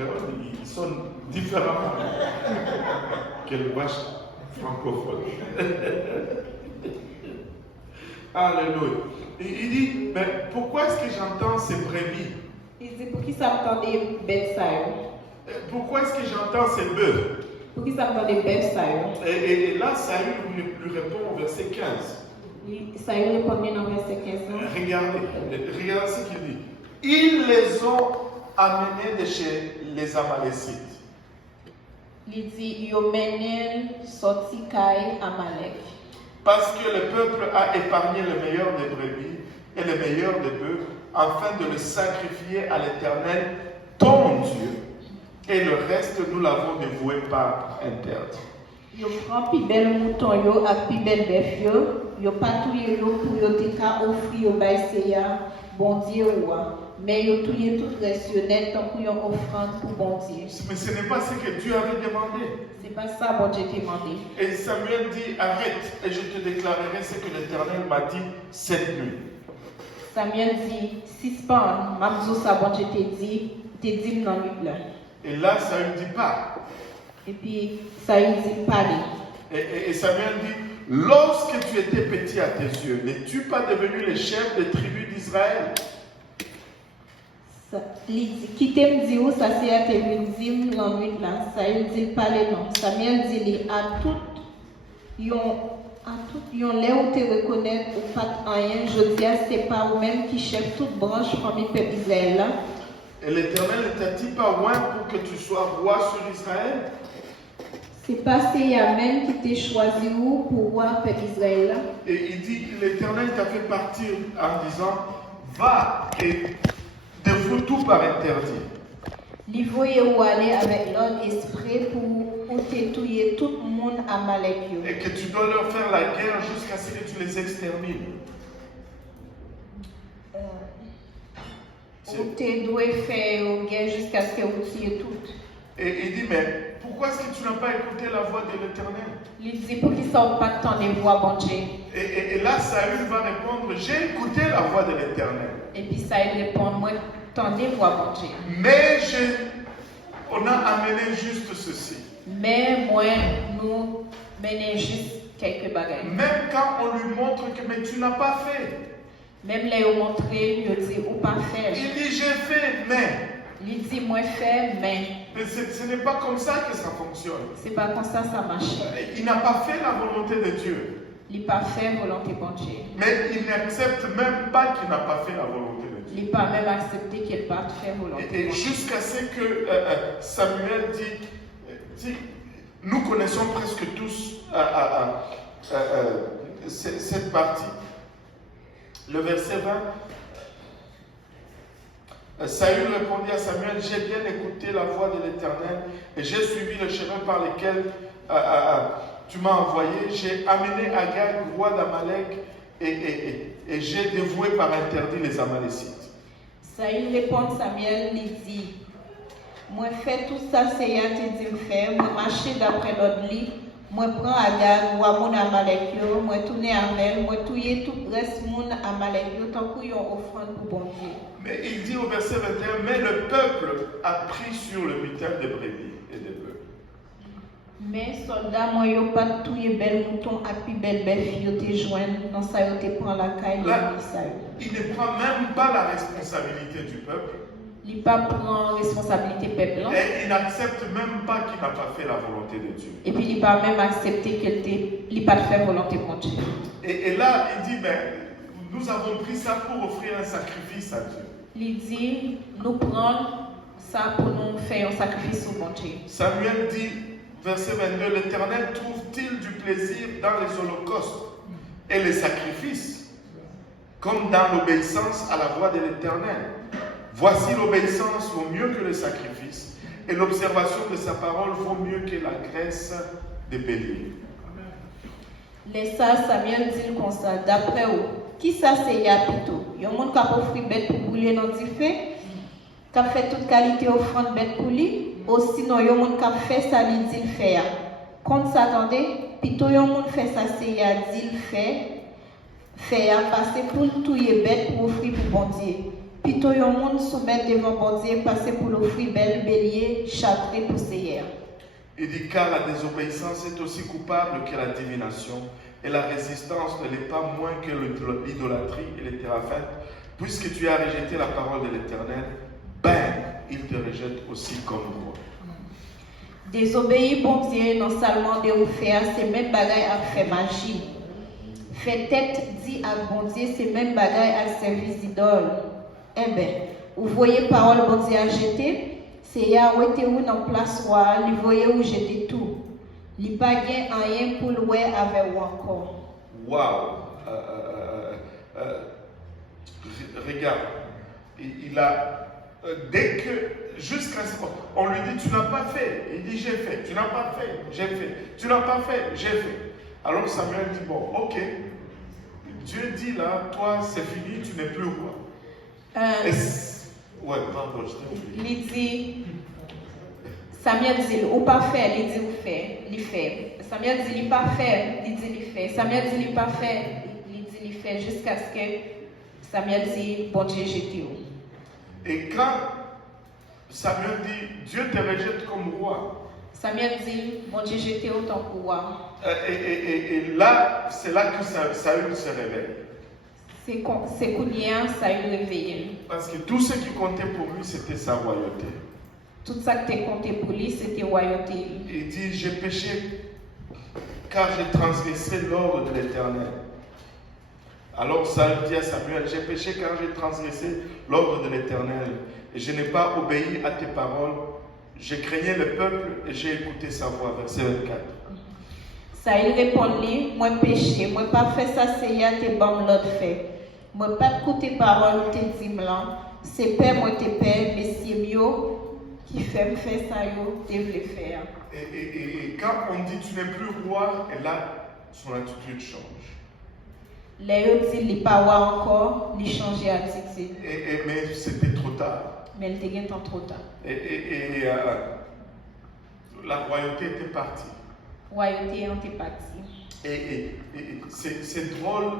créole, il sonne différemment que le vache francophone. Alléluia. Il dit, mais pourquoi est-ce que j'entends ces brebis? Il dit, pour qui ça m'entend des bêtes ça? Pourquoi est-ce que j'entends ces bœufs? Pour qui ça m'entend des bêtes ça? Et là, Saül lui répond au verset 15. Saül répond dans le verset 15. Regardez ce qu'il dit. Ils les ont amenés de chez les Amalécites. Il dit, yo menen sorti kay Amalek. Parce que le peuple a épargné le meilleur des brebis et le meilleur des bœufs, afin de le sacrifier à l'Éternel, ton Dieu, et le reste nous l'avons dévoué par interdit. Yo prend pi bel mouton yo ak pi bel bœuf yo pas touye yo pour yo te ka offrir yo bay Seigneur bon Dieu roi, mais yo touye tout reste net tant pour yo offrande pour bon Dieu. Mais ce n'est pas ce que Dieu avait demandé. C'est pas ça bon Dieu t'a demandé. Et Samuel dit, arrête, et je te déclarerai ce que l'Éternel m'a dit cette nuit. Samuel dit, suspend, m'abdou ça bon Dieu t'a dit dans nuit là. Et là, Saül dit pas. Et puis, Saül dit parler. Et Samuel dit, lorsque tu étais petit à tes yeux, n'es-tu pas devenu le chef des tribus d'Israël? Qui t'aime dit où ça c'est à tes victimes dans nuit là. Saül dit parler non. Samuel dit à toutes yon l'air où te reconnaître ou pas rien. Je dis c'est pas ou même qui chef toute branche parmi le peuple Israël là. Et l'Éternel ne t'a-t-il pas oint pour que tu sois roi sur Israël? C'est pas Seigneur même qui t'a choisi pour roi peuple Israël là. Et il dit, l'Éternel t'a fait partir en disant, va et dévoue tout par interdit. Il voyait où aller avec l'ordre esprit pour tétouiller tout le monde à Amalek. Et que tu dois leur faire la guerre jusqu'à ce que tu les extermines. Tu dois faire la guerre jusqu'à ce que vous tuiez toutes. Et il dit, mais pourquoi est-ce que tu n'as pas écouté la voix de l'Éternel? Il dit, pour qu'ils ne pas ton voix, bon Dieu. Et là, Saül va répondre, j'ai écouté la voix de l'Éternel. Et puis Saül répond, moi, ton voix, bon Dieu. Mais on a amené juste ceci. Mais moi, nous menons juste quelques bagages. Même quand on lui montre que, mais tu n'as pas fait. Même là, il montre, il dit, ou pas faire. Il dit, j'ai fait, mais. Il dit, moi, faire, mais. Mais ce n'est pas comme ça que ça fonctionne. C'est pas comme ça marche. Il n'a pas fait la volonté de Dieu. Il n'a pas fait la volonté de Dieu. Mais il n'accepte même pas qu'il n'a pas fait la volonté de Dieu. Il n'a pas même accepté qu'il n'a pas fait la volonté de Dieu. Et jusqu'à ce que Samuel dit, nous connaissons presque tous cette partie. Le verset 20. Saül répondit à Samuel, j'ai bien écouté la voix de l'Éternel et j'ai suivi le chemin par lequel tu m'as envoyé. J'ai amené Agag, roi d'Amalek, et j'ai dévoué par interdit les Amalécites. Saül répond à Samuel, il dit, moi fais tout ça, Seigneur te dit faire, moi marcher d'après l'ordre lit, moi prends Agag, roi mon Amalek, moi tourner avec, moi touiller tout le reste mon Amalek, tant qu'on y offrande pour bon Dieu. Mais il dit au verset 21, mais le peuple a pris sur le butin des brebis et des bœufs. Mais soldats, moi, yo pas touye bel mouton et puis bel bœuf, yo te joindre dans ça, yo te prend la caille de Saül. Il ne prend même pas la responsabilité du peuple. Il pas prend responsabilité peuple. Et il n'accepte même pas qu'il n'a pas fait la volonté de Dieu. Et puis il pas même accepté qu'il pas fait volonté de Dieu. Et là, il dit, ben, nous avons pris ça pour offrir un sacrifice à Dieu. Il dit, nous prenons ça pour nous faire un sacrifice au bon Dieu. Samuel dit, verset 22, l'Éternel trouve-t-il du plaisir dans les holocaustes et les sacrifices, comme dans l'obéissance à la voix de l'Éternel? Voici l'obéissance vaut mieux que le sacrifice, et l'observation de sa parole vaut mieux que la graisse des béliers. Les ça, Samuel dit comme ça, d'après eux, qui ça c'est ya plutôt? Il y a un monde qui a offert bête pour brûler dans le feu, qui a fait toute qualité offrande bête pour lui, ou sinon il y a un monde qui a fait ça, il dit le faire. Quand ça attendez, plutôt il y a un monde qui fait ça, c'est ya dit le faire, passer pour tout y bête pour offrir pour bon Dieu. Plutôt yon monde soumettre devant bon Dieu, passer pour l'offrir belle bélier, châtré pour seigneur. Il dit car la désobéissance est aussi coupable que la divination, et la résistance ne l'est pas moins que l'idolâtrie et les théraphètes. Puisque tu as rejeté la parole de l'Éternel, ben, il te rejette aussi comme roi. Désobéir bon Dieu, non seulement de vous faire, c'est même bagaille à faire magie. Fait tête dit à bon Dieu, c'est même bagaille à servir d'idole. Eh bien, vous voyez parole bon Dieu à jeter, c'est Yahweh te ou dans place roi, lui voyez où jeter tout. Li pas gain rien pour louer avec ou encore. Waouh! Regarde, il a, dès que, jusqu'à ce moment, on lui dit, tu n'as pas fait. Il dit, j'ai fait. Tu n'as pas fait, j'ai fait. Tu n'as pas fait, j'ai fait. Alors Samuel dit, bon, ok. Dieu dit là, toi, c'est fini, tu n'es plus roi. Ouais, pardon, je t'ai oublié. Il dit, Samuel dit, ou pas faire, il dit, ou faire, il fait. Samuel dit, il pas faire, il dit, il fait. Samuel dit, il pas faire, il dit, il fait, jusqu'à ce que Samuel dit, bon Dieu, j'étais où. Et quand Samuel dit, Dieu te rejette comme roi. Samuel dit, bon Dieu, j'étais au ton roi. Et là, c'est là que Saül se réveille. C'est Kounia, Saül réveillé. Parce que tout ce qui comptait pour lui, c'était sa royauté. Tout ça qui était compté pour lui, c'était royauté. Il dit, j'ai péché car j'ai transgressé l'ordre de l'Éternel. Alors Saül dit à Samuel, j'ai péché car j'ai transgressé l'ordre de l'Éternel. Et je n'ai pas obéi à tes paroles. Je craignais le peuple et j'ai écouté sa voix. Verset 24. Saül répondit, moi péché, moi pas fait ça, c'est ya tes bam l'autre fait. Moi pas écouté parole tes dimlan. C'est père moi tes père, mais c'est mieux qui fait ça yo, te le faire. Et quand on dit tu n'es plus roi, et là, son attitude change. Les dit les pas roi encore, il change attitude. Mais c'était trop tard. Mais il était trop tard. La royauté était partie. Royauté était partie. Et c'est drôle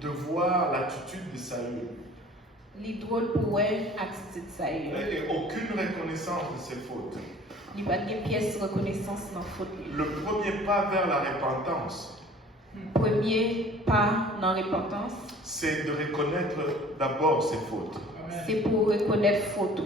de voir l'attitude de Saül. Il est drôle pour l'attitude de Saül. Et aucune reconnaissance de ses fautes. Il n'y a pas de pièce de reconnaissance dans la faute. Le premier pas vers la repentance, premier pas dans la repentance, c'est de reconnaître d'abord ses fautes. C'est pour reconnaître faute.